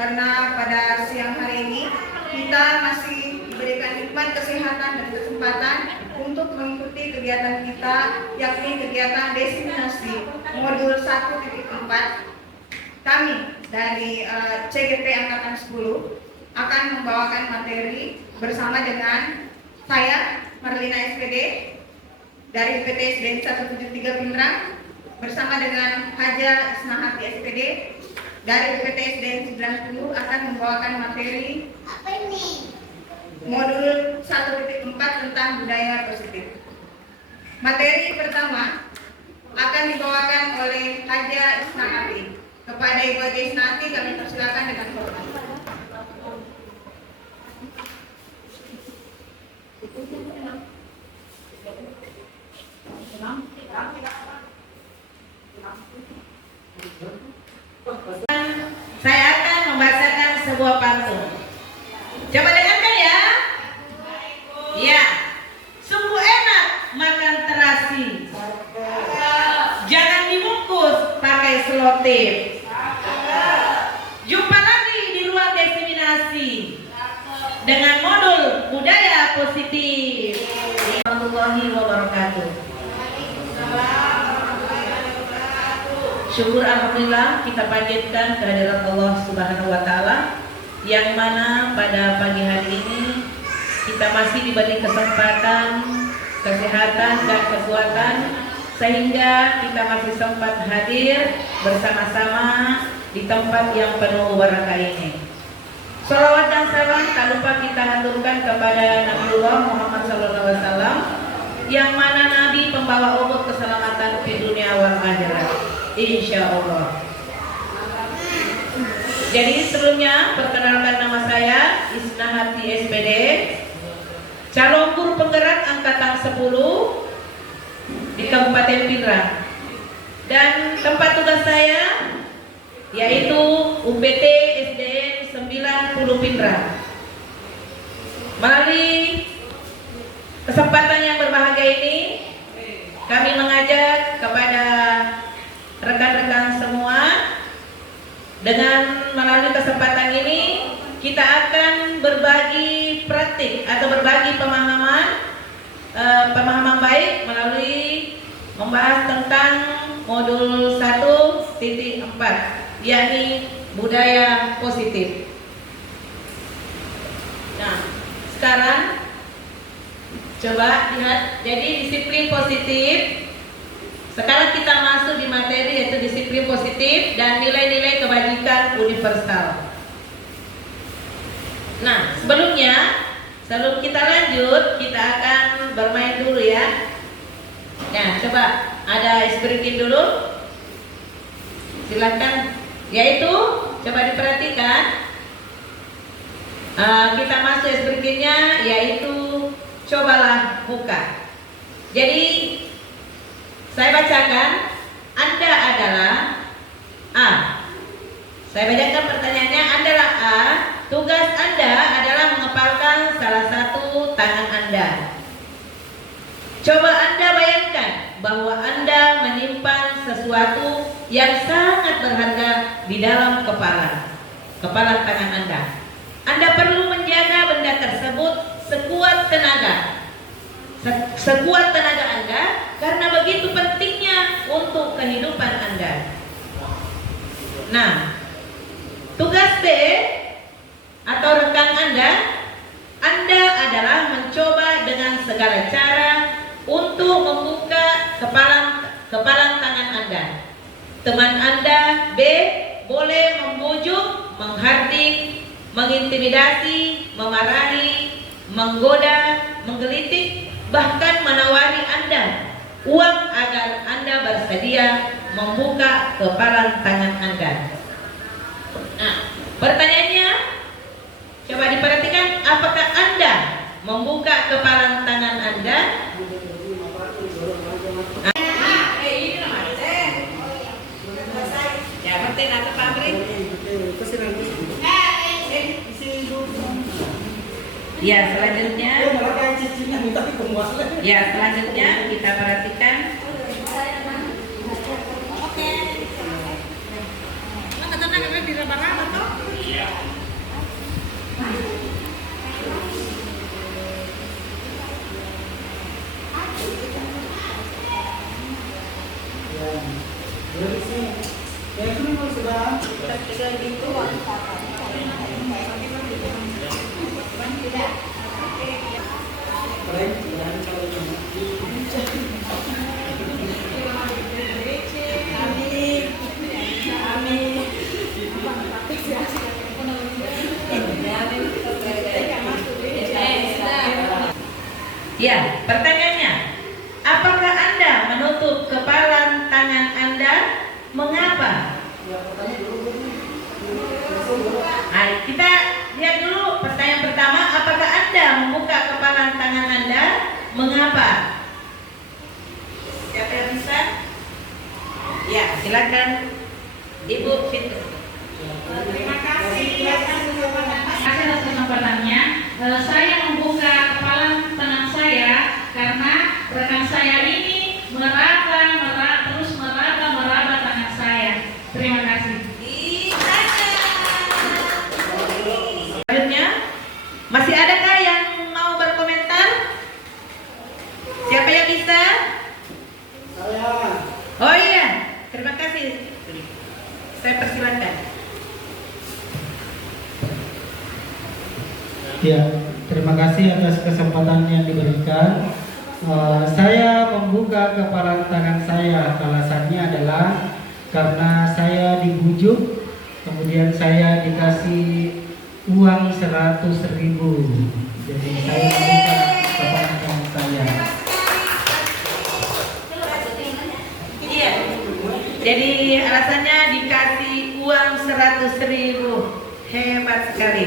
karena pada siang hari ini kita masih diberikan nikmat kesehatan dan kesempatan untuk mengikuti kegiatan kita, yakni kegiatan desiminasi modul 1.4. Kami dari CGP Angkatan 10 akan membawakan materi bersama dengan saya, Marlina SPD, dari PTSDN 173 Pindrang, bersama dengan Haja Isnahati SPD dari PTSDN 90 akan membawakan materi modul 1.4 tentang budaya positif. Materi pertama akan dibawakan oleh Haja Isnahati. Kepada Ibu Haja Isnahati kami persilakan dengan hormat. Saya akan membacakan sebuah pantun. Coba dengarkan ya. Ya, sungguh enak makan terasi. Jangan dibungkus pakai selotip. Jumpa lagi di ruang desiminasi dengan modul budaya positif. Warahmatullahi wabarakatuh. Syukur alhamdulillah kita panjatkan kehadirat Allah Subhanahu wa taala yang mana pada pagi hari ini kita masih diberi kesempatan, kesehatan dan kekuatan sehingga kita masih sempat hadir bersama-sama di tempat yang penuh barakah ini. Shalawat dan salam tak lupa kita haturkan kepada Nabiullah Muhammad SAW yang mana Nabi pembawa umur keselamatan di dunia wal akhirat, insya Allah. Jadi sebelumnya perkenalkan nama saya Isnahati SPD, calon guru penggerak angkatan 10 di Kabupaten Pindrang, dan tempat tugas saya yaitu UPT SDN 90 Pindrang. Melalui kesempatan yang berbahagia ini, kami mengajak kepada rekan-rekan semua, dengan melalui kesempatan ini kita akan berbagi praktik atau berbagi pemahaman baik melalui membahas tentang modul 1.4, yakni budaya positif. Nah, sekarang coba lihat, jadi disiplin positif. Sekarang kita masuk di materi yaitu disiplin positif dan nilai-nilai kebajikan universal. Nah, sebelum kita lanjut, kita akan bermain dulu ya. Nah, coba ada ice breaking dulu. Silakan. Yaitu, coba diperhatikan. Kita masuk ice breakingnya yaitu cobalah buka. Jadi saya bacakan, Anda adalah A. Saya bacakan pertanyaannya, adalah A. Tugas Anda adalah mengepalkan salah satu tangan Anda. Coba Anda bayangkan bahwa Anda menyimpan sesuatu yang sangat berharga di dalam kepala tangan Anda. Anda perlu menjaga benda tersebut sekuat tenaga Anda, karena begitu pentingnya untuk kehidupan Anda. Nah, tugas B atau rekan Anda adalah mencoba dengan segala cara untuk membuka kepalan tangan Anda. Teman Anda B boleh membujuk, menghardik, mengintimidasi, memarahi, menggoda, menggelitik, bahkan menawari Anda uang agar Anda bersedia membuka kepalan tangan Anda. Nah, pertanyaannya, coba diperhatikan, apakah Anda membuka kepalan tangan Anda? Ya, penting atau pabrik? Ya, selanjutnya kita perhatikan. Oke. Di raba-raba toh? Iya. Ya, pertanyaannya, apakah Anda menutup kepala tangan Anda? Mengapa? Nah, kita lihat dulu pertanyaan pertama, apakah Anda membuka kepala tangan Anda? Mengapa? Siapa yang bisa? Ya, silakan Ibu Fitri. Terima kasih atas kesempatannya. Saya membuka kepala tangan saya karena rekan saya ini meraba tangan saya. Terima kasih. Selanjutnya, masih adakah yang mau berkomentar? Siapa yang bisa? Saya. Oh iya, terima kasih. Saya persilakan. Ya, terima kasih atas kesempatan yang diberikan. Saya membuka kepala tangan saya. Alasannya adalah karena saya dibujuk, kemudian saya dikasih uang 100.000. Jadi saya membuka kepala tangan saya. Iya. Jadi alasannya dikasih uang 100.000. Hebat sekali.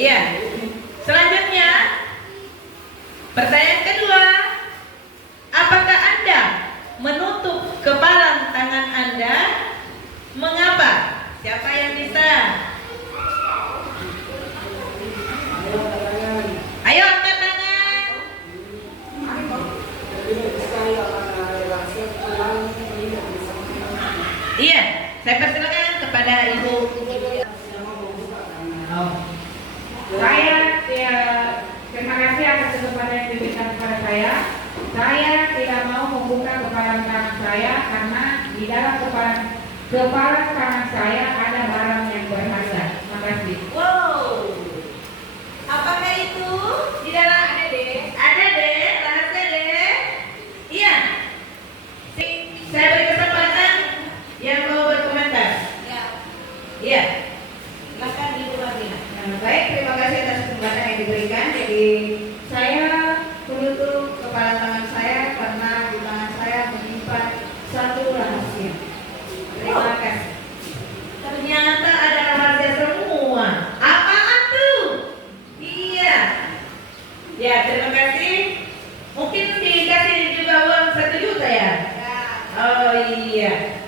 Iya. Selanjutnya, pertanyaan kedua, apakah Anda menutup kepala tangan Anda? Mengapa? Siapa yang bisa? Ayo angkat tangan. Iya, saya persilakan kepada Ibu. Terima kasih atas kesempatan yang diberikan kepada saya. Saya tidak mau membuka kepala tangan saya karena di dalam kepala tangan saya ada barang yang berharga. Terima kasih. Wow, apakah itu? Di dalam ada deh, rahasia deh. Iya. Saya beri kesempatan yang mau berkomentar. Iya. Silakan Ibu Martina. Baik, terima kasih atas kesempatan yang diberikan. Jadi saya menutup kepala tangan saya karena di tangan saya menyimpan satu rahasia. Terima kasih. Ternyata ada rahasia semua. Apaan tuh? Iya. Ya, terima kasih. Mungkin dikasih juga uang 1 juta ya? Oh iya.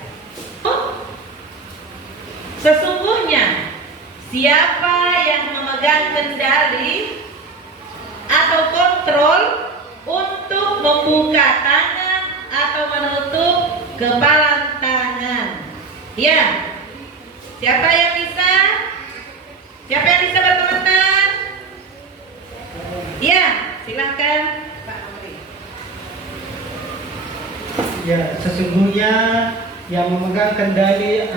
Sesungguhnya siapa yang memegang kendali atau kontrol untuk membuka tangan atau menutup kepala tangan? Ya. Siapa yang bisa? Siapa yang bisa berkomentar? Ya, silahkan Pak Amri. Ya, sesungguhnya yang memegang kendali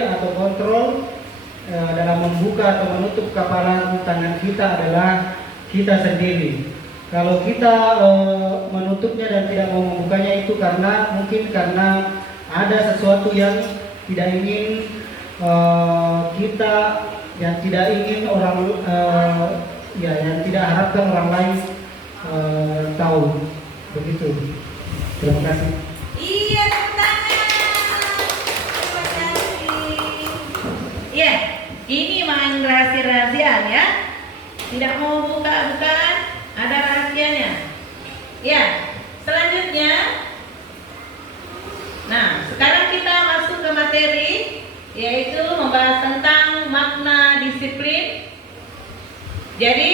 atau kontrol dalam membuka atau menutup kepala tangan kita adalah kita sendiri. Kalau kita menutupnya dan tidak mau membukanya itu karena ada sesuatu yang tidak ingin yang tidak harapkan orang lain tahu. Begitu. Terima kasih. Iya, tepuk tangan. Terima kasih. Iya, ini main rahasia-rahasiaan ya. Tidak mau buka-bukaan, ada rahasianya. Ya, selanjutnya. Nah, sekarang kita masuk ke materi, yaitu membahas tentang makna disiplin. Jadi,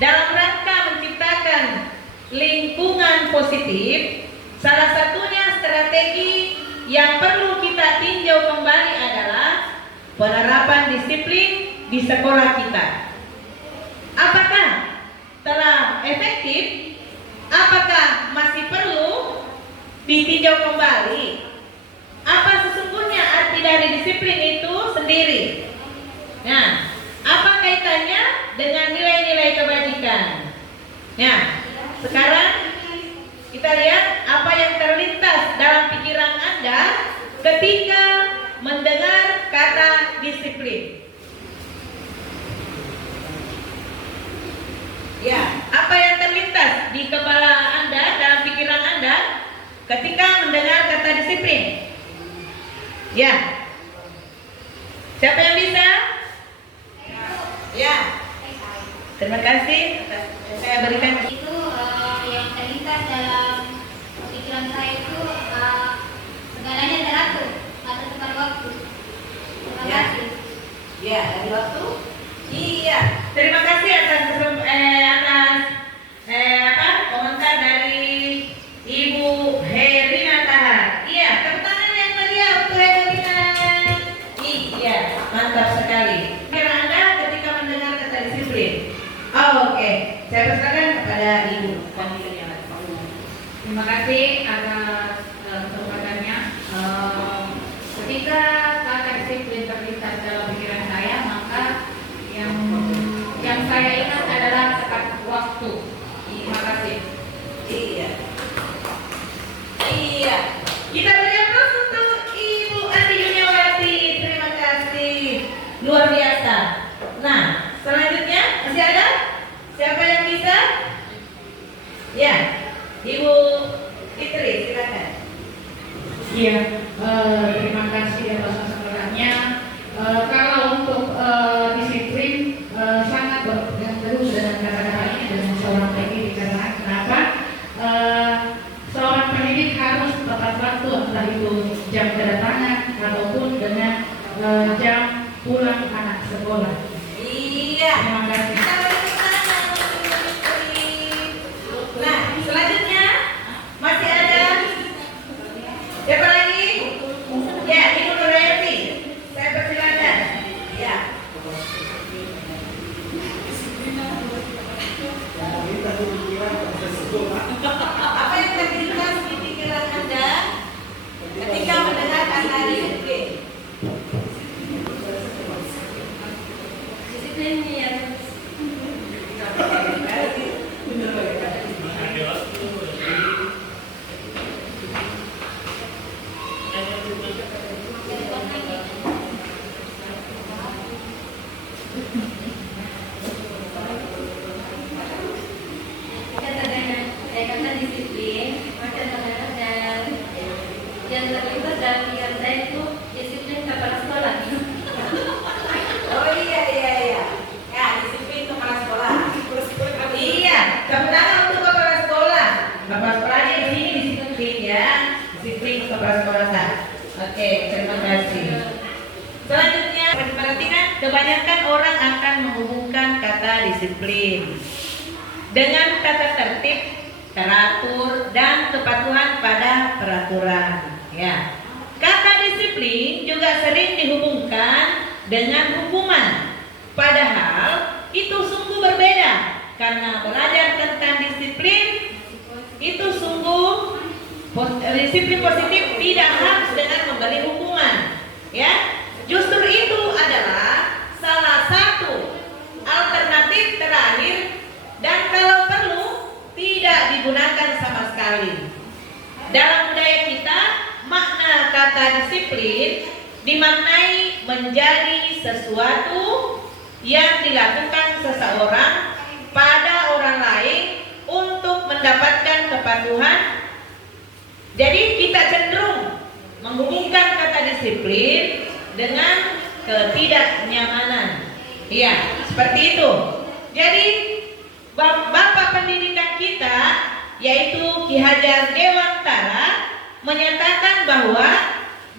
dalam rangka menciptakan lingkungan positif, salah satunya strategi yang perlu kita tinjau kembali adalah penerapan disiplin di sekolah kita. Apakah telah efektif? Apakah masih perlu ditinjau kembali? Apa sesungguhnya arti dari disiplin itu sendiri? Nah, apa kaitannya dengan nilai-nilai kebajikan? Nah, sekarang kita lihat apa yang terlintas dalam pikiran Anda ketika mendengar kata disiplin. kepala Anda, dalam pikiran Anda ketika mendengar kata disiplin? Ya. Siapa yang bisa? Ya. Terima kasih. Saya berikan Itu yang terlintas dalam pikiran saya itu segalanya teratur atau tepat waktu. Terima Ya. kasih. Ya, dari waktu. Iya. Terima kasih atas komentar dari Ibu Herina Tahar. Iya, tepuk tangan yang meriah untuk Herina. Iya, mantap sekali. Kira Anda ketika mendengar kata disiplin? Oh, oke. Saya persilakan kepada Ibu. Terima kasih atas kesempatannya. Ketika kata disiplin terlintas dalam pikiran saya, maka yang saya ingat adalah tepat waktu. Terima kasih. Iya. Iya. Kita beri aplaus untuk Ibu Andi Yuniawati. Terima kasih. Luar biasa. Nah, selanjutnya masih ada? Siapa yang bisa? Ya. Ibu Fitri, silakan. Iya, terima kasih atas kesempatannya. Kalau untuk disiplin sangat berpegang teguh dengan kata-kata ini dengan seorang pendidik. Karena kenapa? Seorang pendidik harus tepat waktu, entah itu jam kedatangan ataupun dengan jam pulang anak sekolah. Iya. Terima kasih. Kita beri tepuk tangan untuk Ibu Fitri. Nah, selanjutnya masih ada siapa lagi? Ya, Ibu Nurayati. Saya persilakan. Ya. Apa yang terlintas di pikiran Anda ketika mendengar kata disiplin? Disiplin ya. Kata disiplin, maka kadang-kadang yang terlintas dalam pikiran saya itu disiplin kepala sekolah. Oh iya. Ya, disiplin kepala sekolah. Iya, tepuk tangan untuk kepala sekolah. Kepala sekolahnya di sini disiplin ya. Disiplin kepala sekolah. Oke, terima kasih. Selanjutnya, perhatikan kebanyakan orang akan menghubungkan kata disiplin dengan tata tertib, teratur, dan kepatuhan pada peraturan. Ya, kata disiplin juga sering dihubungkan dengan hukuman. Padahal itu sungguh berbeda, karena belajar tentang disiplin itu sungguh disiplin positif tidak harus dengan memberi hukuman. Ya, justru itu adalah salah satu alternatif terakhir dan kalau perlu tidak digunakan sama sekali. Dalam budaya kita, makna kata disiplin dimaknai menjadi sesuatu yang dilakukan seseorang pada orang lain untuk mendapatkan kepatuhan. Jadi kita cenderung menghubungkan kata disiplin dengan ketidaknyamanan. Iya, seperti itu. Jadi Bapak pendidikan kita yaitu Ki Hajar Dewantara menyatakan bahwa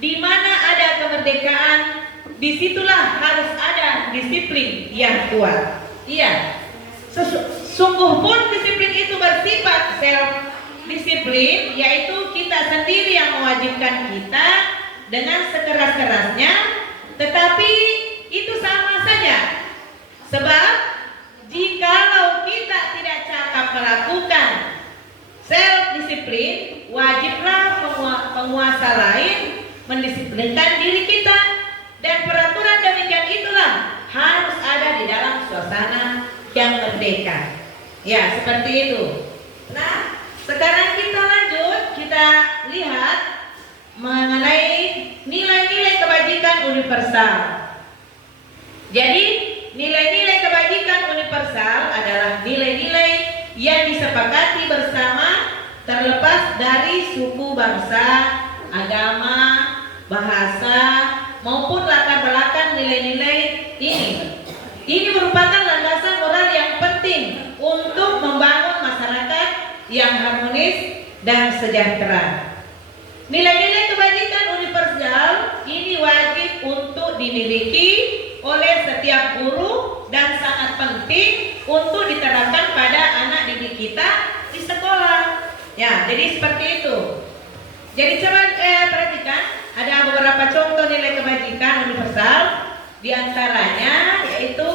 di mana ada kemerdekaan, disitulah harus ada disiplin yang kuat. Iya, sungguh pun disiplin itu bersifat self disiplin, yaitu kita sendiri yang mewajibkan kita dengan sekeras-kerasnya, tetapi itu sama saja. Sebab jikalau kita tidak cakap melakukan self disiplin, wajiblah penguasa lain mendisiplinkan diri kita, dan peraturan demikian itulah harus ada di dalam suasana yang merdeka. Ya, seperti itu. Nah, sekarang kita lanjut, kita lihat mengenai nilai-nilai kebajikan universal. Jadi, nilai-nilai kebajikan universal adalah nilai-nilai yang disepakati bersama terlepas dari suku, bangsa, agama, bahasa maupun latar belakang nilai-nilai ini. Ini merupakan landasan moral yang penting untuk membangun masyarakat yang harmonis dan sejahtera. Nilai-nilai kebajikan universal ini wajib untuk dimiliki oleh setiap guru dan sangat penting untuk diterapkan pada anak didik kita di sekolah. Ya, jadi seperti itu. Jadi coba perhatikan, ada beberapa contoh nilai kebajikan universal. Di antaranya yaitu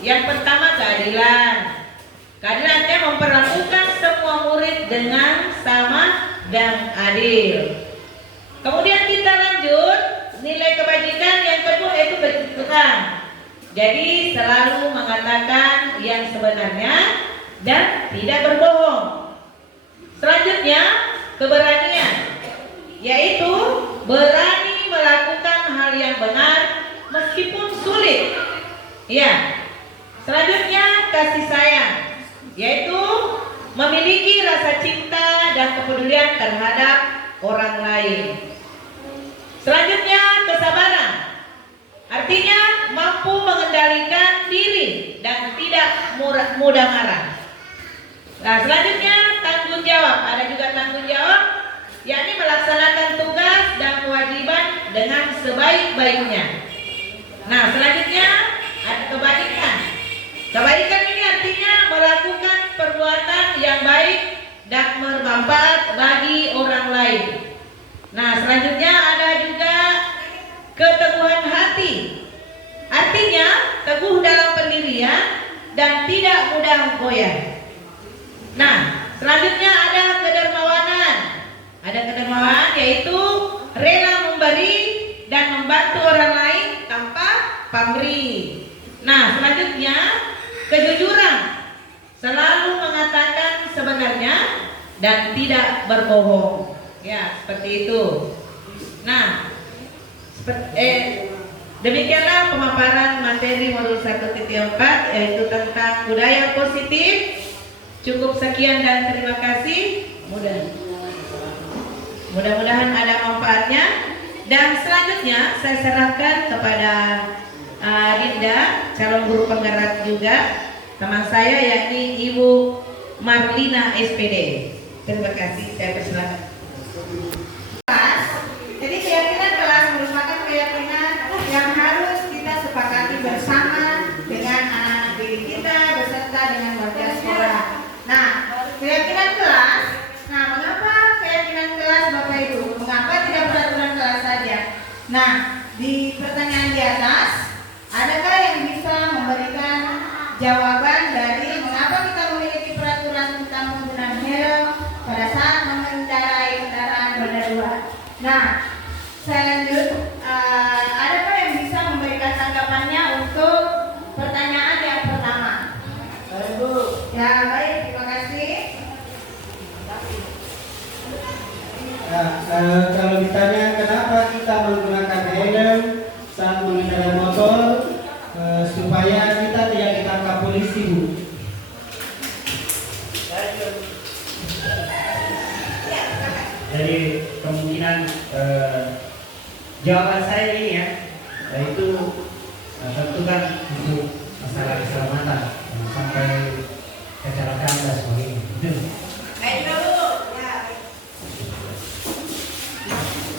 yang pertama keadilan. Keadilannya memperlakukan semua murid dengan sama dan adil. Kemudian kita lanjut, nilai kebajikan yang kedua yaitu kejujuran. Jadi selalu mengatakan yang sebenarnya dan tidak berbohong. Selanjutnya keberanian, yaitu berani melakukan hal yang benar meskipun sulit. Ya. Selanjutnya kasih sayang, yaitu memiliki rasa cinta dan kepedulian terhadap orang lain. Selanjutnya kesabaran, artinya mampu mengendalikan diri dan tidak mudah marah. Nah, selanjutnya tanggung jawab, ada juga tanggung jawab, yakni melaksanakan tugas dan kewajiban dengan sebaik-baiknya. Nah, selanjutnya ada kebaikan. Kebaikan ini artinya melakukan perbuatan yang baik dan bermanfaat bagi orang lain. Nah, selanjutnya ada juga keteguhan hati. Artinya teguh dalam pendirian dan tidak mudah goyah. Nah, selanjutnya ada kedermawanan. Ada kedermawanan yaitu rela memberi dan membantu orang lain tanpa pamrih. Nah, selanjutnya kejujuran, selalu mengatakan sebenarnya dan tidak berbohong. Ya, seperti itu. Nah, demikianlah pemaparan materi modul 1.4 yaitu tentang budaya positif. Cukup sekian dan terima kasih. Mudah-mudahan ada manfaatnya. Dan selanjutnya saya serahkan kepada Dinda, calon guru penggerak juga, teman saya yakni Ibu Marlina SPD. Terima kasih, saya persilakan. Jadi keyakinan kelas merupakan keyakinan yang harus kita sepakati bersama dengan anak-anak didik kita beserta dengan warga sekolah. Nah, keyakinan kelas. Nah, mengapa keyakinan kelas Bapak Ibu? Mengapa tidak peraturan kelas saja? Nah, di pertanyaan di atas, adakah yang bisa memberikan jawaban dari mengapa kita memiliki peraturan tentang penggunaan helm pada saat mengendarai kendaraan roda 2? Nah, saya lanjut. Adakah yang bisa memberikan tanggapannya untuk pertanyaan yang pertama? Ya, baik, terima kasih. Kalau ditanya kenapa kita menggunakan helm saat mengendarai motor, supaya kita tidak ditangkap polisi, Bu. Jadi kemungkinan jawaban saya ini ya, yaitu tentu kan untuk masalah keselamatan, jangan sampai kecelakaan dan sebagainya. Baik dulu. Ya.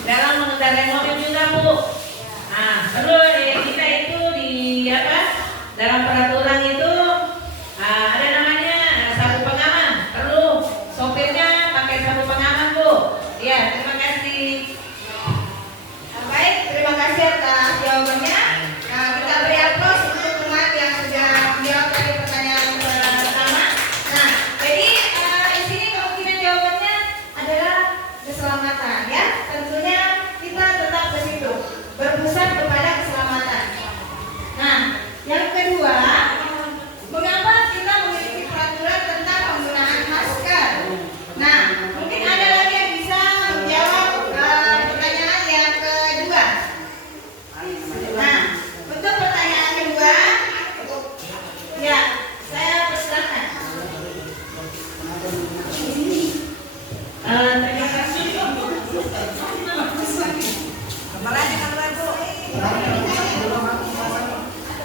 Dalam mengendarai mobil juga, Bu. Nah, perlu kita itu di apa? Dalam peraturan itu ada namanya sabuk pengaman. Perlu sopirnya pakai sabuk pengaman, Bu. Ya, terima kasih. Baik, terima kasih atas jawabannya. Nah, kita beri aplaus untuk teman yang sudah menjawab tadi pertanyaan pertama. Nah, jadi di sini kemungkinan jawabannya adalah keselamatan, ya. Tentunya kita tetap ke situ, berpusat kepada keselamatan. Nah, yang kedua,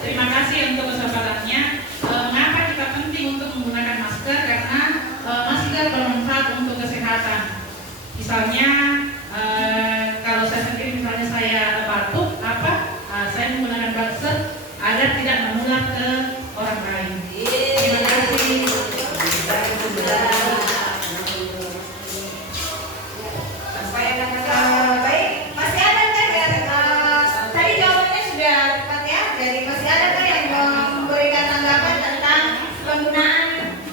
Terima kasih untuk kesabarannya. Mengapa kita penting untuk menggunakan masker? Karena masker bermanfaat untuk kesehatan. Misalnya kalau saya sendiri, misalnya saya batuk, saya menggunakan masker agar tidak menular ke orang lain. Terima kasih. Baik, masih ada nggak yang tadi jawabannya sudah tepat ya? Jadi masih ada nggak yang memberikan tanggapan tentang penggunaan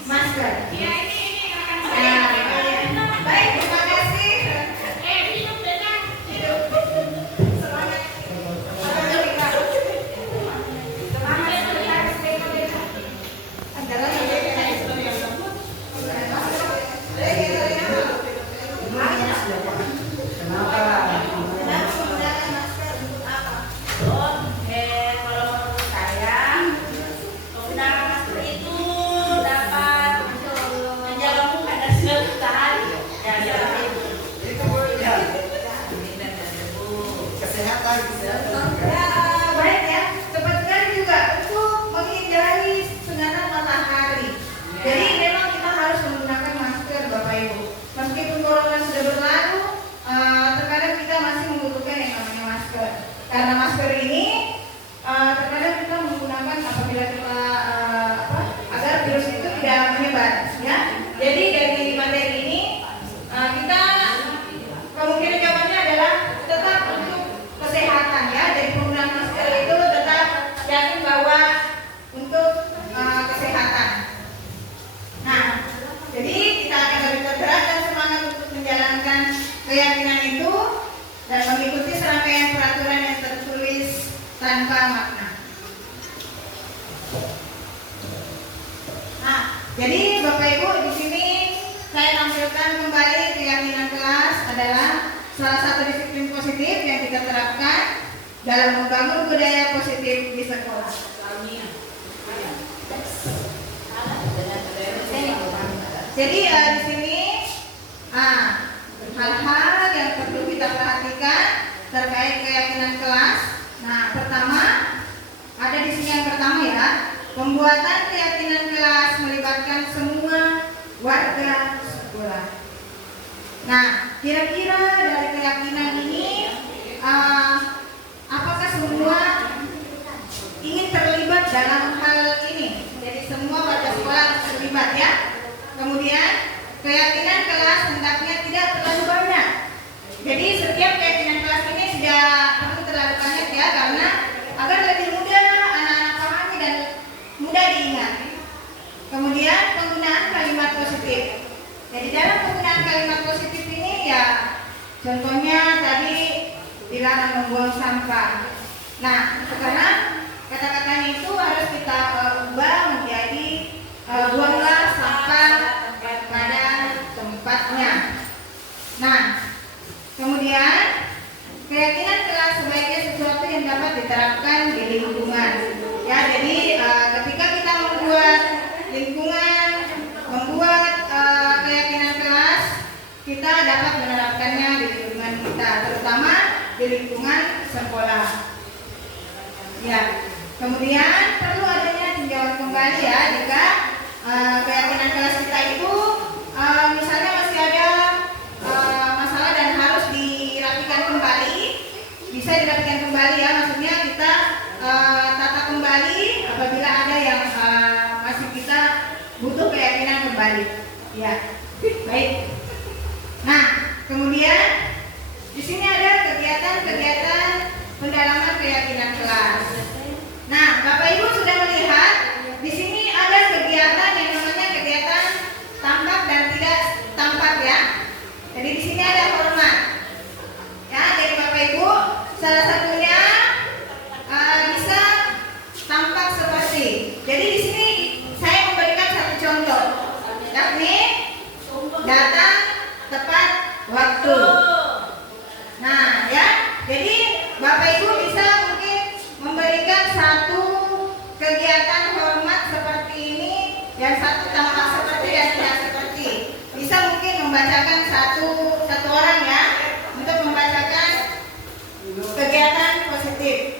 masker? Nah, baik, terima kasih. Semangat. Adalah baik ya, cepat sekali juga untuk menghindari sinar matahari. Jadi memang kita harus menggunakan masker, Bapak Ibu. Meskipun corona sudah berlalu, terkadang kita masih membutuhkan yang namanya masker. Karena masker ini terkadang kita menggunakan apabila kita agar virus itu tidak menyebar, ya. Jadi dari materi ini kita kemungkinan jawabannya adalah tetap untuk kesehatan ya. Dari penggunaan masker itu tetap yakin bahwa untuk kesehatan. Nah, jadi kita akan lebih tergerak dan semangat untuk menjalankan keyakinan itu dan mengikuti serangkaian peraturan yang tertulis tanpa makna. Nah, jadi Bapak Ibu di sini saya tampilkan kembali keyakinan kelas adalah salah satu disiplin positif yang kita terapkan dalam membangun budaya positif di sekolah. Jadi di sini hal-hal yang perlu kita perhatikan terkait keyakinan kelas. Nah, pertama ada di sini yang pertama ya, pembuatan keyakinan kelas melibatkan semua warga sekolah. Nah, kira-kira dari keyakinan ini apakah semua ingin terlibat dalam hal ini? Jadi semua warga sekolah terlibat ya. Kemudian keyakinan kelas hendaknya tidak terlalu banyak. Jadi setiap keyakinan kelas ini tidak perlu terlalu banyak ya, karena agar lebih mudah anak-anak pahami dan mudah diingat. Kemudian penggunaan kalimat positif. Jadi dalam penggunaan kalimat positif ini ya, contohnya tadi dilarang membuang sampah. Nah, sekarang kata-katanya itu harus kita ubah menjadi buanglah sampah pada tempatnya. Nah, kemudian keyakinan kelas sebaiknya sesuatu yang dapat diterapkan di lingkungan. Ya, jadi ketika kita membuat lingkungan, membuat keyakinan kelas, kita dapat menerapkannya di lingkungan kita, terutama di lingkungan sekolah. Ya, kemudian perlu adanya tinjauan kembali ya jika keyakinan kelas kita itu misalnya masih ada masalah dan harus dirapikan kembali, bisa dirapikan kembali ya, maksudnya kita tata kembali apabila ada yang masih kita butuh keyakinan kembali. Ya, baik. Nah, kemudian di sini ada kegiatan-kegiatan pendalaman keyakinan kelas. Nah, Bapak Ibu sudah melihat di sini ada kegiatan yang namanya kegiatan tampak dan tidak tampak ya. Jadi di sini ada hormat. Ya, dari Bapak Ibu salah satunya bisa tampak seperti. Jadi di sini saya memberikan satu contoh, yakni datang tepat waktu. Nah, ya, jadi Bapak Ibu bisa mungkin memberikan satu kegiatan hormat seperti ini, yang satu tampak seperti dan tidak seperti. Bisa mungkin membacakan satu orang ya, untuk membacakan kegiatan positif.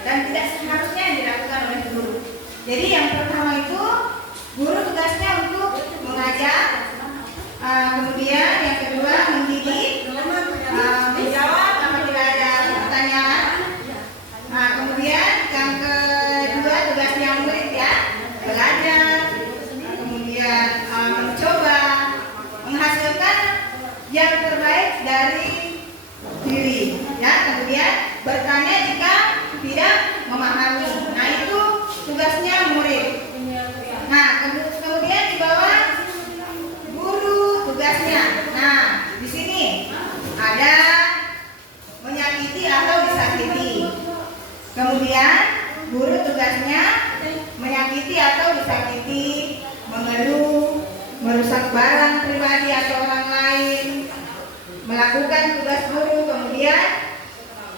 dan tidak seharusnya yang dilakukan oleh guru. Jadi yang pertama itu guru tugasnya untuk mengajar, kemudian yang kedua mendidik, menjawab apabila ada pertanyaan. Kemudian yang kedua tugasnya murid ya, belajar, kemudian mencoba menghasilkan yang terbaik dari diri ya, kemudian bertanya jika tidak memahami. Nah itu tugasnya murid. Nah kemudian di bawah guru tugasnya. Nah di sini ada menyakiti atau disakiti. Kemudian guru tugasnya menyakiti atau disakiti, mengeluh, merusak barang pribadi atau orang lain, melakukan tugas guru, kemudian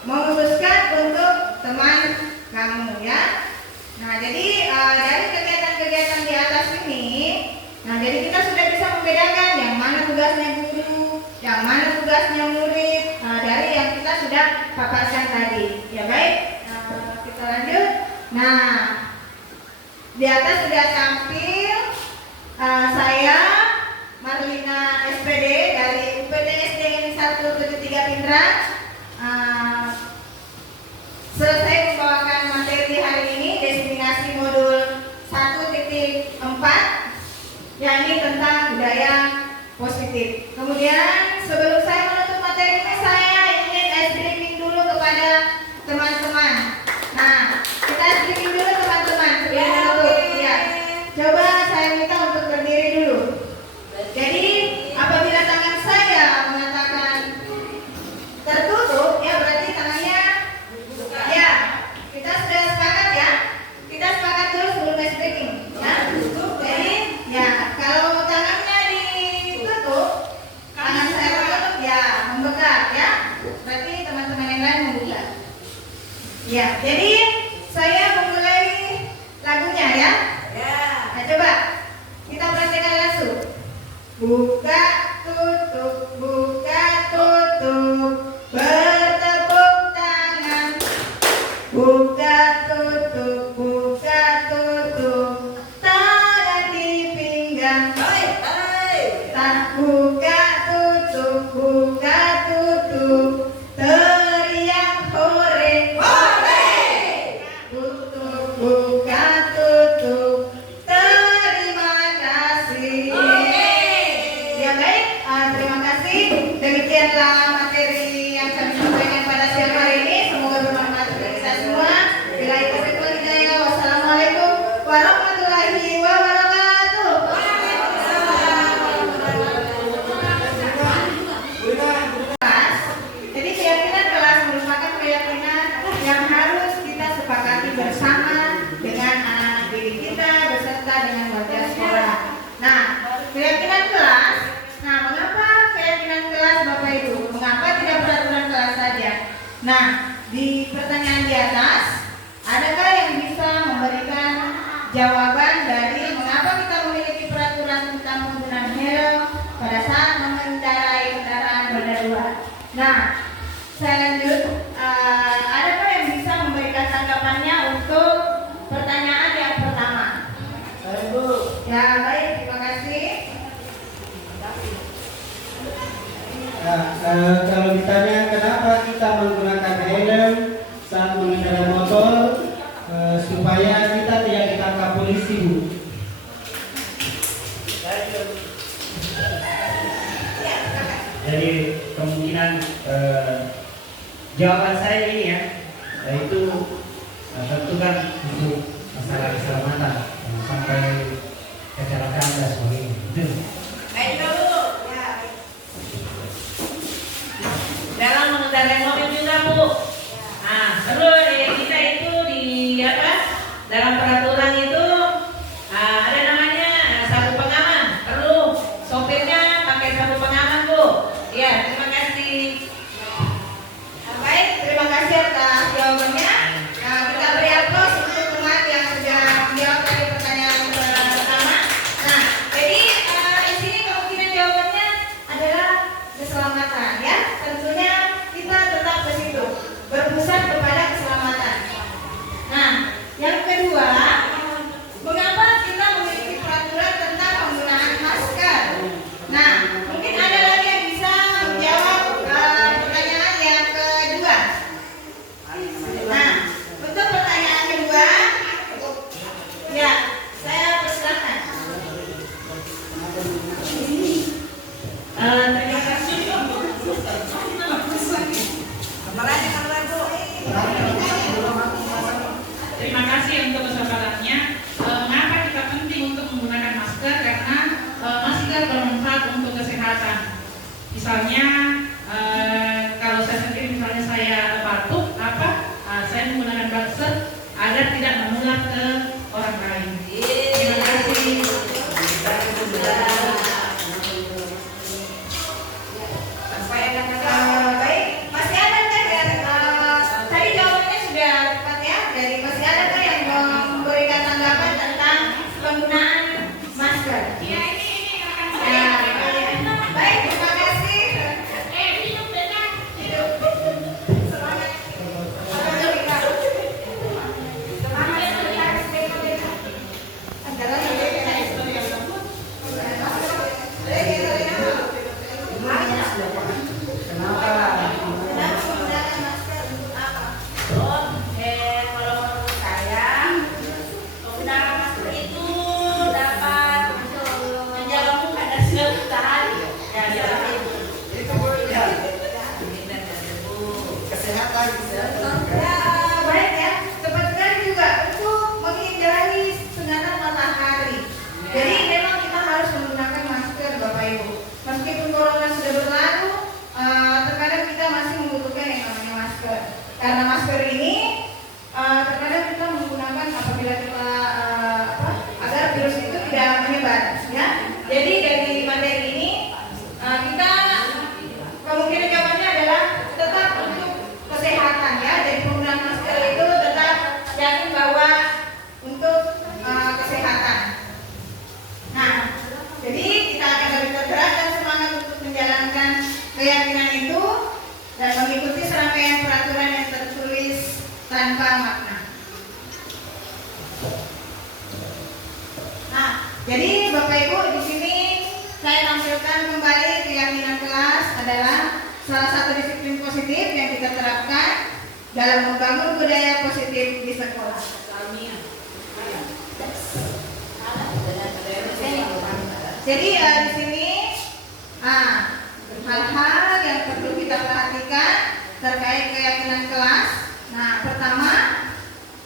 memutuskan untuk teman kamu ya. Nah jadi dari kegiatan-kegiatan di atas ini, nah jadi kita sudah bisa membedakan yang mana tugasnya guru, yang mana tugasnya murid, dari yang kita sudah paparkan tadi. Ya baik, kita lanjut. Nah di atas sudah tampil saya Marlina SPD dari UPT SD 173 Pindrang. Selesai membawakan materi hari ini, diseminasi modul 1.4, yakni tentang budaya positif. Kemudian sebelum saya menutup materi ini, saya ingin ice breaking dulu kepada teman-teman. Nah, kita ice breaking dulu teman-teman sebelum menutup. Ya. Coba saya minta untuk berdiri dulu. Jadi apabila tangan saya mengatakan tertutup, ya berarti tangannya ya. Kita sudah sepakat ya. Kita sepakat dulu sebelum ice breaking. Ya. Jadi ya kalau tangannya ditutup, tangan saya tertutup ya membengkak ya. Berarti teman-teman yang lain membuka. Ya. Jadi saya memulai lagunya ya. Nah, coba kita praktekkan langsung. Buka tutup, bertepuk tangan. Buka tutup, tangan di pinggang. Tak buka tutup, teriak hore. Tutup, buka tutup, terima kasih. Ya baik, terima kasih. Demikianlah materi yang kami sampaikan pada siang hari ini. Semoga bermanfaat bagi kita semua. Bila itu hidayah. Wassalamualaikum warahmatullahi wabarakatuh. Jadi keyakinan kelas merupakan keyakinan yang harus kita sepakati bersama dengan anak-anak didik kita beserta dengan warga sekolah. Nah, keyakinan kelas. Nah, mengapa keyakinan kelas Bapak Ibu? Mengapa tidak peraturan kelas saja? Nah, di pertanyaan di atas, adakah yang bisa memberikan jawaban dari mengapa kita memiliki peraturan tentang penggunaan helm pada saat mengendarai kendaraan roda 2? Nah, saya lanjut. Adakah yang bisa memberikan tanggapannya untuk pertanyaan yang pertama? Ya, baik, terima kasih. Nah, kalau ditanya kenapa kita menggunakan helm saat mengendarai motor, supaya kita tidak ditangkap polisi, Bu. Jadi kemungkinan jawaban saya ini ya, yaitu tentu kan untuk masalah keselamatan sampai kecelakaan dan sebagainya. Baik dulu. Ya. Dalam mengendarai mobil juga Bu. Nah, terus kita itu di apa? Dalam peraturan itu ada namanya sabuk pengaman. Perlu sopirnya pakai sabuk pengaman Bu. Ya, terima kasih. Baik, terima kasih atas jawabannya. Nah, kita beri aplaus untuk teman yang sudah menjawab tadi pertanyaan pertama. Nah, jadi di sini kemungkinan jawabannya adalah keselamatan ya. Tentunya kita tetap ke situ, berpusat kepada keselamatan. Terima kasih untuk kesabarannya. Mengapa kita penting untuk menggunakan masker? Karena masker bermanfaat untuk kesehatan. Misalnya kalau saya sendiri, misalnya saya batuk, saya menggunakan masker agar tidak menular ke orang lain. Terima kasih. Baik, masih ada kan yang tadi jawabannya sudah tepat ya. Jadi masih ada kan yang memberikan tanggapan tentang penggunaan masker? Ya, ini akan Ya, baik, terima kasih. Semangat. Kalau menurut saya, penggunaan masker itu dapat menjaga muka dari sinar matahari. Ya, seperti itu. Ya, baik ya. Tepat sekali juga untuk menghindari sengatan matahari. Jadi memang kita harus menggunakan masker, Bapak Ibu. Meskipun corona sudah berlalu, terkadang kita masih membutuhkan yang namanya masker. Karena masker ini terkadang kita menggunakan apabila kita agar virus itu tidak menyebar, ya. Jadi dari materi ini kita kemungkinan jawabannya adalah tetap untuk kesehatan, ya. Jadi penggunaan masker itu tetap yakin bahwa untuk kesehatan. Nah, jadi kita akan lebih tergerak dan semangat untuk menjalankan keyakinan itu dan mengikuti serangkaian peraturan yang tertulis tanpa makna. Nah, jadi Bapak Ibu di sini saya tampilkan kembali keyakinan kelas adalah salah satu disiplin positif yang kita terapkan dalam membangun budaya positif di sekolah. Jadi di sini hal-hal yang perlu kita perhatikan terkait keyakinan kelas. Nah, pertama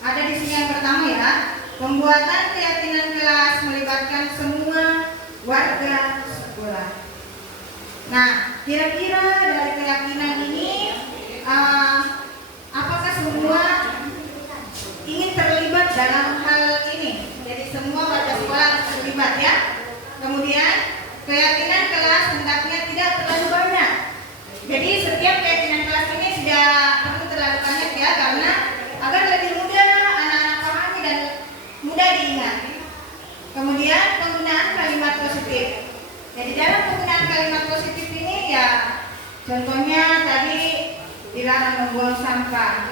ada di sini yang pertama ya, pembuatan keyakinan kelas melibatkan semua warga sekolah. Nah, kira-kira dari keyakinan ini apakah semua ingin terlibat dalam hal ini? Jadi semua warga sekolah terlibat ya. Kemudian keyakinan kelas hendaknya tidak terlalu banyak. Jadi setiap keyakinan kelas ini tidak perlu terlalu banyak ya, karena agar lebih mudah anak-anak pahami dan mudah diingat. Kemudian penggunaan kalimat positif. Jadi dalam penggunaan kalimat positif ini ya, contohnya tadi dilarang membuang sampah.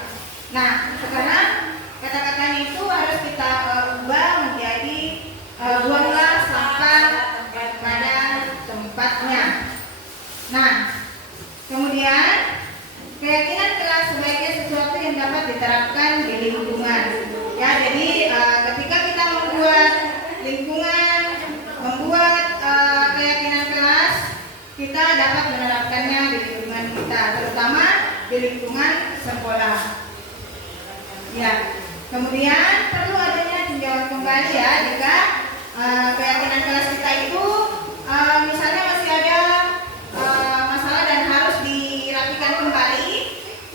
Nah, sekarang kata-katanya itu harus kita ubah menjadi buanglah sampah pada tempatnya. Nah, kemudian keyakinan kelas sebagai sesuatu yang dapat diterapkan di lingkungan. Ya, jadi ketika kita membuat lingkungan, membuat keyakinan kelas, kita dapat menerapkannya di lingkungan kita, terutama di lingkungan sekolah. Ya, kemudian perlu adanya tinjauan kembali ya jika keyakinan kelas kita itu misalnya masih ada masalah dan harus dirapikan kembali,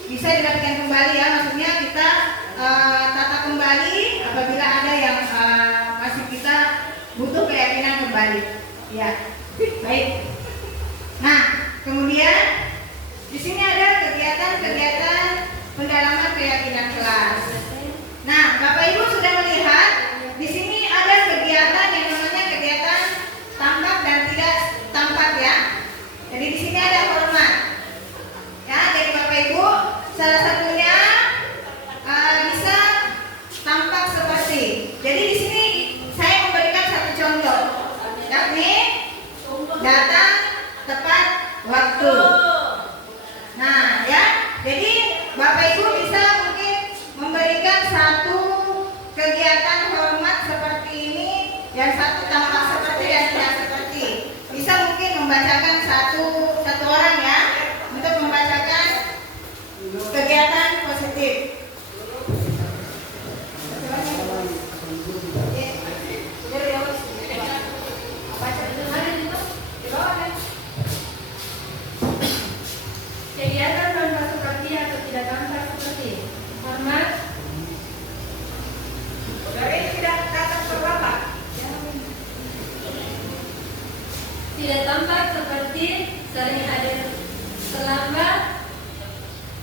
bisa dirapikan kembali ya, maksudnya kita tata kembali apabila ada yang masih kita butuh keyakinan kembali. Ya, baik. Nah, kemudian di sini ada kegiatan-kegiatan pendalaman keyakinan kelas. Nah, Bapak Ibu sudah melihat di sini ada kegiatan yang namanya kegiatan tampak dan tidak tampak ya. Jadi di sini ada hormat. Ya, jadi Bapak Ibu salah satunya bisa tampak seperti. Jadi di sini saya memberikan satu contoh, yakni datang tepat waktu. Nah, ya, jadi Bapak Ibu bisa mungkin memberikan satu kasih, sering hadir terlambat,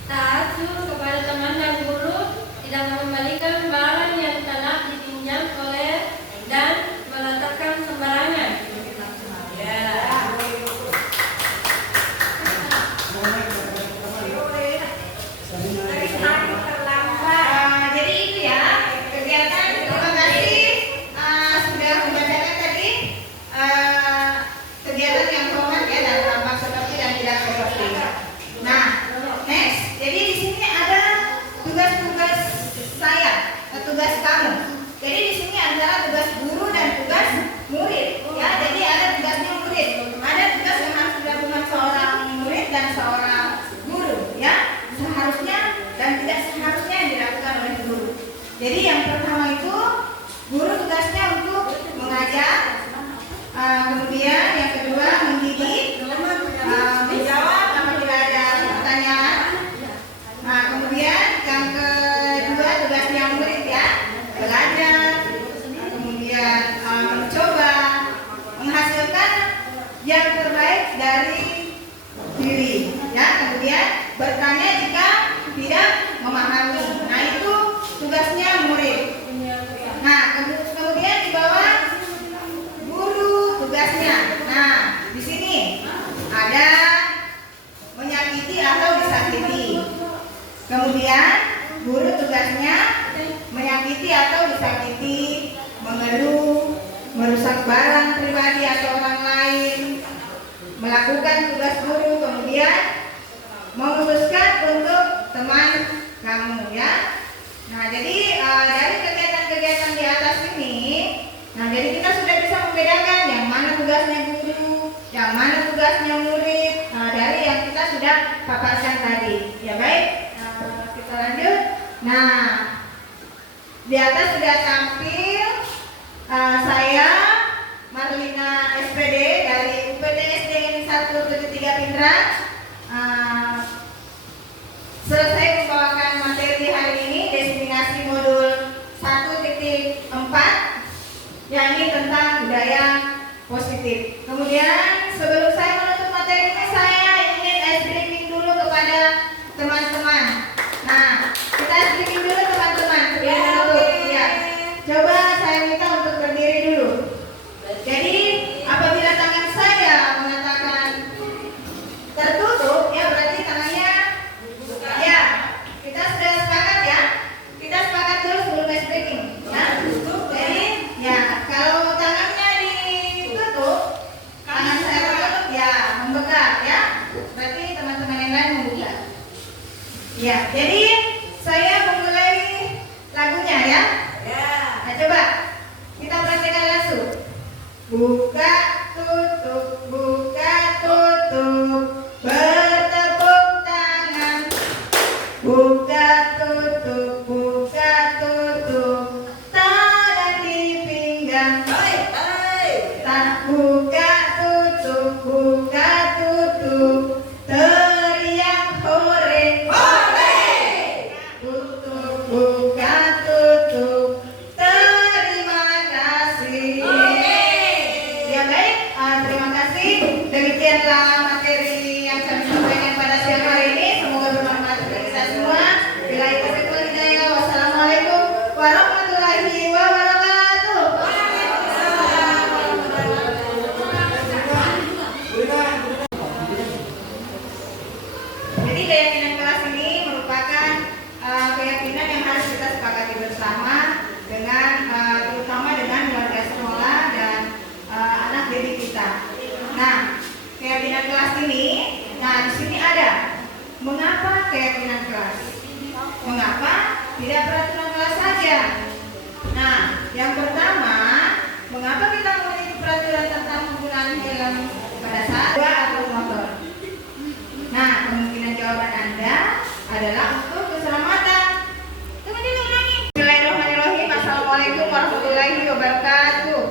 taat kepada teman dan guru, tidak mengembalikan barang yang telah dipinjam oleh dan meletakkan sembarangan. Ya. Jadi itu ya kegiatan. Terima kasih sudah membacakan tadi kegiatan yang format ya, dan tampak seperti dan tidak seperti. Nah, next. Jadi di sini ada tugas-tugas saya, tugas kamu. Jadi di sini antara tugas guru dan tugas murid. Ya, jadi ada tugasnya murid. Ada tugas yang harus dilakukan seorang murid dan seorang guru. Ya, seharusnya dan tidak seharusnya yang dilakukan oleh guru. Jadi yang pertama itu guru tugasnya untuk mengajar, kemudian yang kedua mendidik, menjawab apabila ada pertanyaan. Kemudian yang kedua tugasnya murid ya, belajar, kemudian mencoba menghasilkan yang terbaik dari diri. Ya, kemudian bertanya jika tidak memahami. Nah, itu tugasnya murid. Nah, kemudian di bawah guru tugasnya. Nah, di sini ada menyakiti atau disakiti. Kemudian guru tugasnya menyakiti atau disakiti, mengeluh, merusak barang pribadi atau orang lain, melakukan tugas guru, kemudian memutuskan untuk teman kamu ya. Nah, jadi dari kegiatan-kegiatan di atas ini, nah jadi kita sudah bisa membedakan yang mana tugasnya guru, yang mana tugasnya murid, dari yang kita sudah paparkan tadi. Ya baik, kita lanjut. Nah, di atas sudah tampil saya Marlina SPD dari UPT SD 173 Pindrang. Selesai membawakan materi hari ini, destinasi modul 1.4, yakni tentang budaya positif. Kemudian sebelum saya menutup materi ini, saya ingin ice breaking dulu kepada teman-teman. Nah, kita ice breaking dulu teman-teman sebelum menutup. Ya. Coba saya minta untuk berdiri dulu. Jadi apabila tangan saya mengatakan tertutup, ya berarti tangannya ya. Kita sudah sepakat ya. Kita sepakat dulu sebelum ice breaking. Ya. Jadi ya, kalau tangannya ditutup, tangan saya tertutup ya membekat ya. Berarti teman-teman yang lain membuka. Ya, jadi saya memulai lagunya ya. Nah, coba kita praktekkan langsung. Buka tutup, bertepuk tangan. Buka tutup, tangan di pinggang. Tak buka tutup, teriak hore. Tutup, buka tutup, terima kasih. Ya baik, terima kasih. Demikianlah materi yang kami sampaikan pada siang hari ini. Semoga bermanfaat bagi kita semua. Bila itu hidayah. Wassalamualaikum warahmatullahi wabarakatuh. Jadi keyakinan kelas ini merupakan keyakinan yang harus kita sepakati bersama dengan terutama dengan warga sekolah dan anak didik kita. Nah, keyakinan kelas ini, nah di sini ada mengapa keyakinan kelas? Mengapa tidak peraturan kelas saja? Nah, yang pertama, mengapa kita memiliki peraturan tentang penggunaan helm pada saat atau motor? Nah, kemungkinan jawaban Anda adalah untuk keselamatan. Kemudian ulangi. Bismillahirrahmanirrahim. Assalamualaikum warahmatullahi wabarakatuh.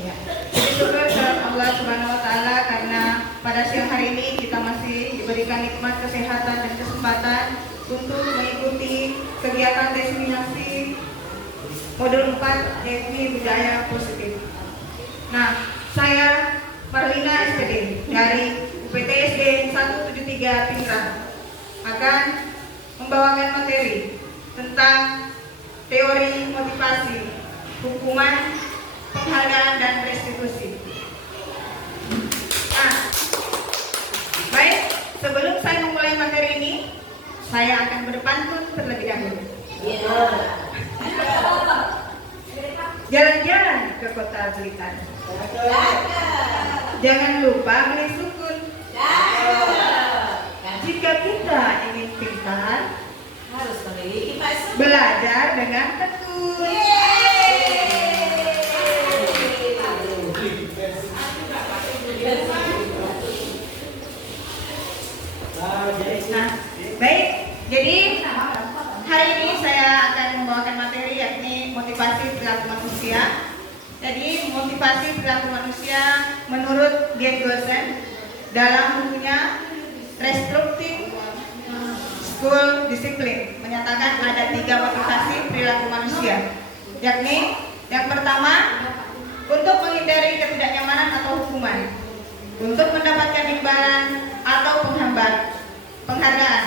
Ya. Jadi syukur kepada Allah Subhanahu wa taala karena pada siang hari ini kita masih diberikan nikmat kesehatan dan kesempatan untuk mengikuti kegiatan destinasi modul 4 yakni budaya positif. Nah, saya Marlina SPD dari UPTSD 173 Pinrang akan membawakan materi tentang teori motivasi, hukuman, penghargaan, dan restitusi. Nah, baik, sebelum saya memulai materi ini, saya akan berpantun terlebih dahulu. Jalan-jalan ke kota Blitar. Jangan lupa beli sukun. Jika kita ingin pintar, Harus memiliki passion. belajar dengan tekun. Nah, baik. Jadi hari ini saya akan membawakan materi yakni motivasi perilaku manusia. Jadi motivasi perilaku manusia menurut Gerd Gosen dalam bukunya Restructuring School Discipline menyatakan ada 3 motivasi perilaku manusia, yakni yang pertama untuk menghindari ketidaknyamanan atau hukuman, untuk mendapatkan imbalan atau penghargaan,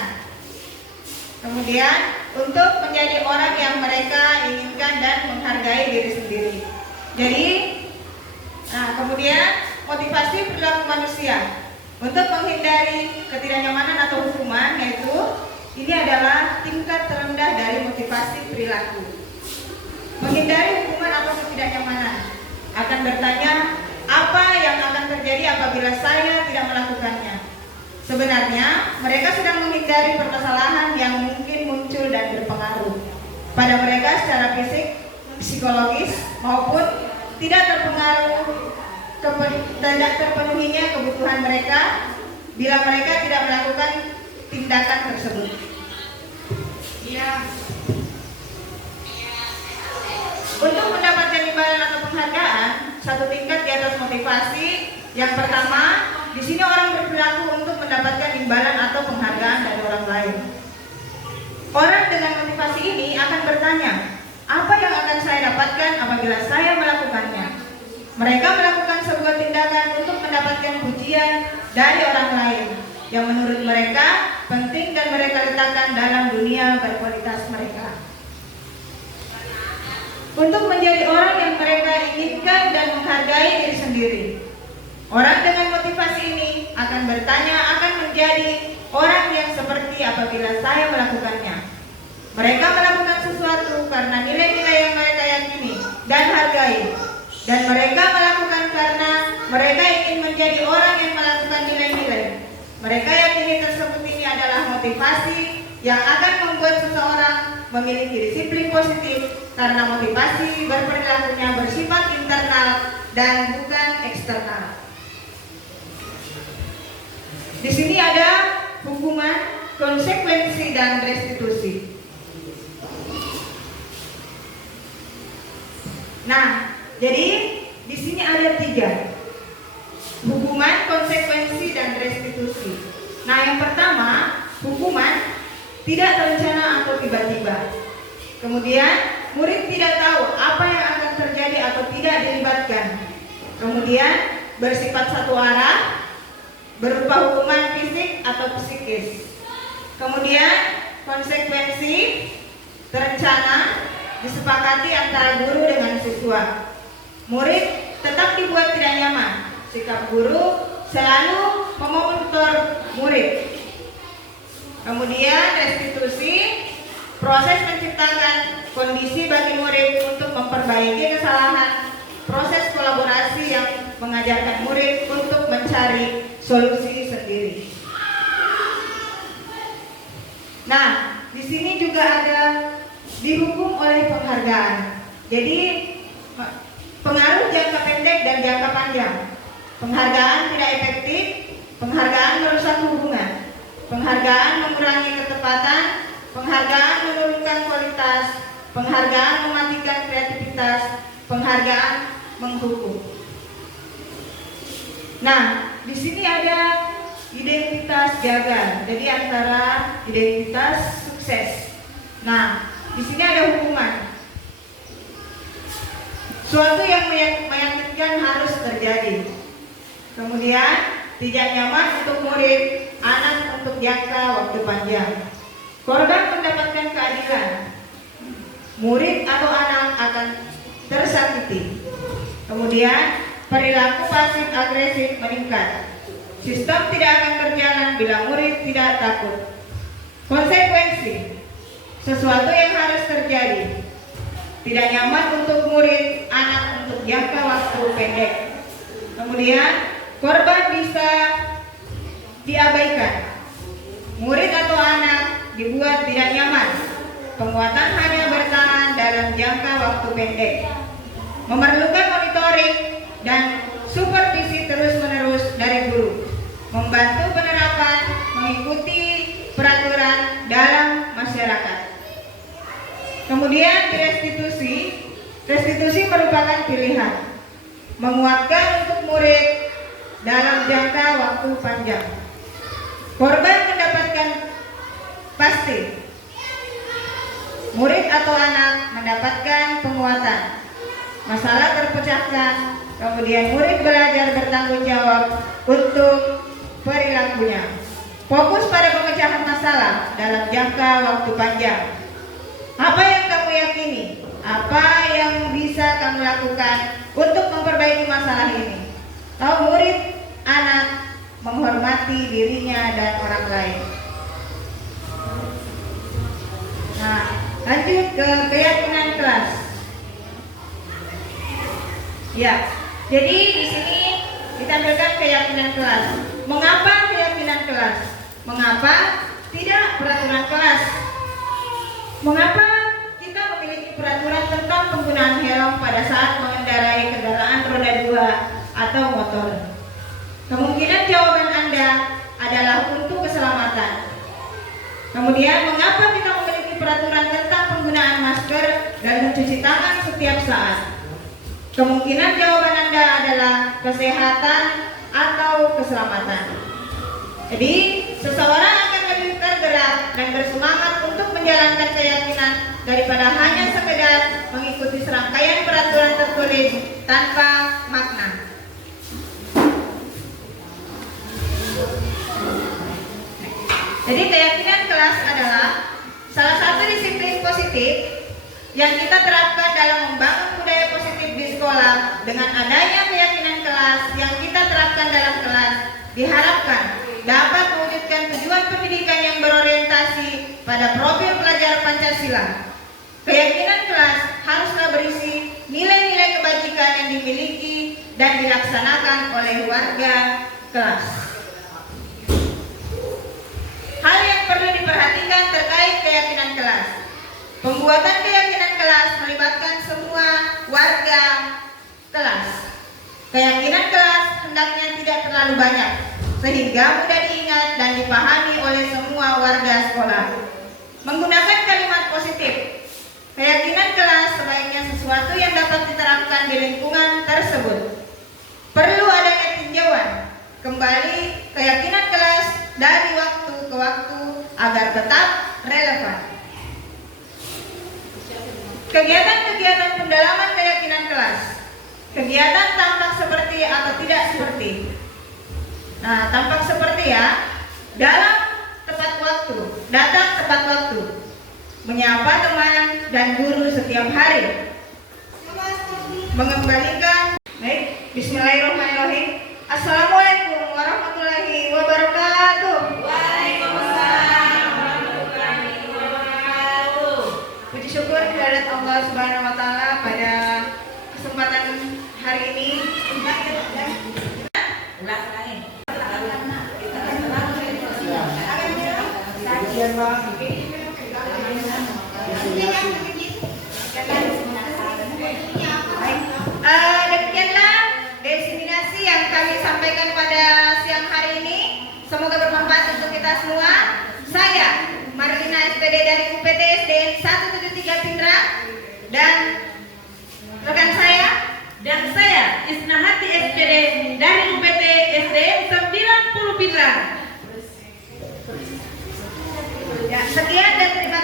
kemudian untuk menjadi orang yang mereka inginkan dan menghargai diri sendiri. Jadi, kemudian motivasi perilaku manusia untuk menghindari ketidaknyamanan atau hukuman, yaitu ini adalah tingkat terendah dari motivasi perilaku. Menghindari hukuman atau ketidaknyamanan akan bertanya, apa yang akan terjadi apabila saya tidak melakukannya? Sebenarnya mereka sedang menghindari permasalahan yang mungkin muncul dan berpengaruh pada mereka secara fisik, psikologis, maupun tidak terpenuhinya kebutuhan mereka bila mereka tidak melakukan tindakan tersebut. Untuk mendapatkan imbalan atau penghargaan, satu tingkat di atas motivasi. Yang pertama, di sini orang berperilaku untuk mendapatkan imbalan atau penghargaan dari orang lain. Orang dengan motivasi ini akan bertanya, apa yang akan saya dapatkan apabila saya melakukannya? Mereka melakukan sebuah tindakan untuk mendapatkan pujian dari orang lain yang menurut mereka penting dan mereka letakkan dalam dunia berkualitas mereka. Untuk menjadi orang yang mereka inginkan dan menghargai diri sendiri. Orang dengan motivasi ini akan bertanya, akan menjadi orang yang seperti apabila saya melakukannya. Mereka melakukan sesuatu karena nilai-nilai yang mereka yakini dan hargai. Dan mereka melakukan karena mereka ingin menjadi orang yang melakukan nilai-nilai. Mereka yakini tersebut ini adalah motivasi yang akan membuat seseorang memiliki disiplin positif karena motivasi berperilakunya bersifat internal dan bukan eksternal. Di sini ada hukuman, konsekuensi, dan restitusi. Nah, jadi di sini ada 3: hukuman, konsekuensi, dan restitusi. Nah, yang pertama, hukuman tidak terencana atau tiba-tiba. Kemudian, murid tidak tahu apa yang akan terjadi atau tidak dilibatkan. Kemudian, bersifat satu arah, berupa hukuman fisik atau psikis. Kemudian, konsekuensi terencana, disepakati antara guru dengan siswa. Murid tetap dibuat tidak nyaman. Sikap guru selalu memonitor murid. Kemudian restitusi, proses menciptakan kondisi bagi murid untuk memperbaiki kesalahan. Proses kolaborasi yang mengajarkan murid untuk mencari solusi sendiri. Nah, di sini juga ada dihukum oleh penghargaan. Jadi pengaruh jangka pendek dan jangka panjang. Penghargaan tidak efektif, penghargaan merusak hubungan, penghargaan mengurangi ketepatan, penghargaan menurunkan kualitas, penghargaan mematikan kreativitas, penghargaan menghukum. Nah, di sini ada identitas gagal. Jadi antara identitas sukses. Nah, di sini ada hukuman. Suatu yang meyakinkan harus terjadi. Kemudian, tidak nyaman untuk murid, anak untuk jangka waktu panjang. Korban mendapatkan keadilan. Murid atau anak akan tersakiti. Kemudian, perilaku pasif agresif meningkat. Sistem tidak akan berjalan bila murid tidak takut. Konsekuensi, sesuatu yang harus terjadi. Tidak nyaman untuk murid, anak untuk jangka waktu pendek. Kemudian, korban bisa diabaikan. Murid atau anak dibuat tidak nyaman. Penguatan hanya bertahan dalam jangka waktu pendek. Memerlukan monitoring dan supervisi terus-menerus dari guru. Membantu penerapan mengikuti peraturan dalam masyarakat. Kemudian restitusi merupakan pilihan. Menguatkan untuk murid dalam jangka waktu panjang. Korban mendapatkan pasti. Murid atau anak mendapatkan penguatan. Masalah terpecahkan, kemudian murid belajar bertanggung jawab untuk perilakunya. Fokus pada pemecahan masalah dalam jangka waktu panjang. Apa yang kamu yakini? Apa yang bisa kamu lakukan untuk memperbaiki masalah ini? Tahu murid, anak menghormati dirinya dan orang lain. Nah, lanjut ke keyakinan kelas. Ya, jadi di sini ditampilkan keyakinan kelas. Mengapa keyakinan kelas? Mengapa tidak peraturan kelas? Mengapa kita memiliki peraturan tentang penggunaan helm pada saat mengendarai kendaraan roda 2 atau motor? Kemungkinan jawaban Anda adalah untuk keselamatan. Kemudian, mengapa kita memiliki peraturan tentang penggunaan masker dan mencuci tangan setiap saat? Kemungkinan jawaban Anda adalah kesehatan atau keselamatan. Jadi, seseorang akan lebih tergerak dan bersemangat untuk menjalankan keyakinan daripada hanya sekedar mengikuti serangkaian peraturan tertulis tanpa makna. Jadi keyakinan kelas adalah salah satu disiplin positif yang kita terapkan dalam membangun budaya positif di sekolah. Dengan adanya keyakinan kelas yang kita terapkan dalam kelas, diharapkan dapat mewujudkan tujuan pendidikan yang berorientasi pada profil pelajar Pancasila. Keyakinan kelas haruslah berisi nilai-nilai kebajikan yang dimiliki dan dilaksanakan oleh warga kelas. Hal yang perlu diperhatikan terkait keyakinan kelas. Pembuatan keyakinan kelas melibatkan semua warga kelas. Keyakinan kelas hendaknya tidak terlalu banyak, sehingga mudah diingat dan dipahami oleh semua warga sekolah. Menggunakan kalimat positif. Keyakinan kelas sebaiknya sesuatu yang dapat diterapkan di lingkungan tersebut. Perlu adanya tinjauan kembali keyakinan kelas dari waktu ke waktu agar tetap relevan. Kegiatan-kegiatan pendalaman keyakinan kelas. Kegiatan tampak seperti atau tidak seperti. Nah, tampak seperti ya, dalam tepat waktu, datang tepat waktu, menyapa teman dan guru setiap hari, mengembalikan. Baik, bismillahirrahmanirrahim. Assalamualaikum warahmatullahi wabarakatuh. Waalaikumsalam warahmatullahi wabarakatuh. Puji syukur kehadirat Allah Subhanahu wa taala pada kesempatan hari ini. Demikianlah diseminasi yang kami sampaikan pada siang hari ini. Semoga bermanfaat untuk kita semua. Saya Marlina SPD dari UPT SDN 173 Pindra dan rekan saya Dan saya Isnahati SPD dari UPT SDN 90 Pindra. Ya, sekian dan terima